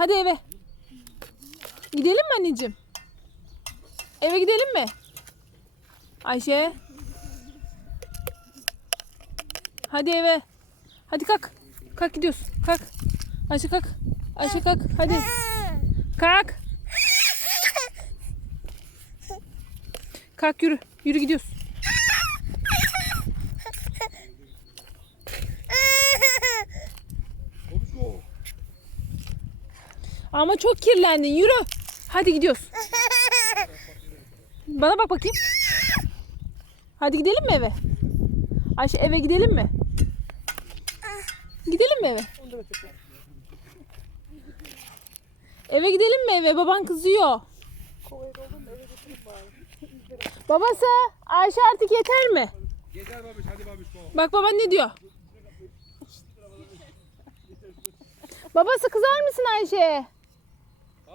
Hadi eve. Gidelim mi anneciğim? Eve gidelim mi? Ayşe. Hadi eve. Hadi kalk. Kalk gidiyoruz. Kalk. Ayşe kalk. Ayşe kalk. Hadi. Kalk. Kalk yürü. Yürü gidiyoruz. Ama çok kirlendin. Yürü. Hadi gidiyoruz. Bana bak bakayım. Hadi gidelim mi eve? Ayşe eve gidelim mi? Gidelim mi eve? Eve gidelim mi eve? Baban kızıyor. Babası Ayşe artık yeter mi? Yeter babiş hadi babişko. Bak baban ne diyor? Babası kızar mısın Ayşe?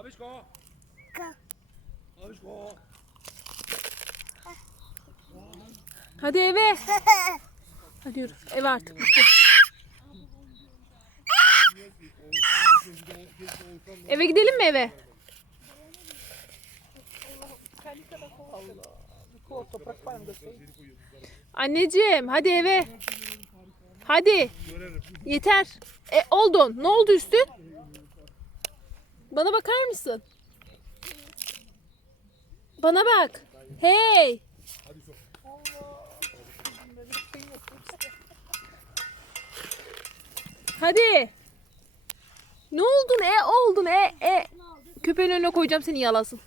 Babişko. Babişko. Hadi eve. Hadi yürü. Eve artık. Eve gidelim mi eve? Anneciğim hadi eve. Hadi. Yeter. E oldun. Ne oldu üstü? Bana bakar mısın? Bana bak. Hey. Hadi. Ne oldun e oldun e e. Köpeğin önüne koyacağım seni yalasın.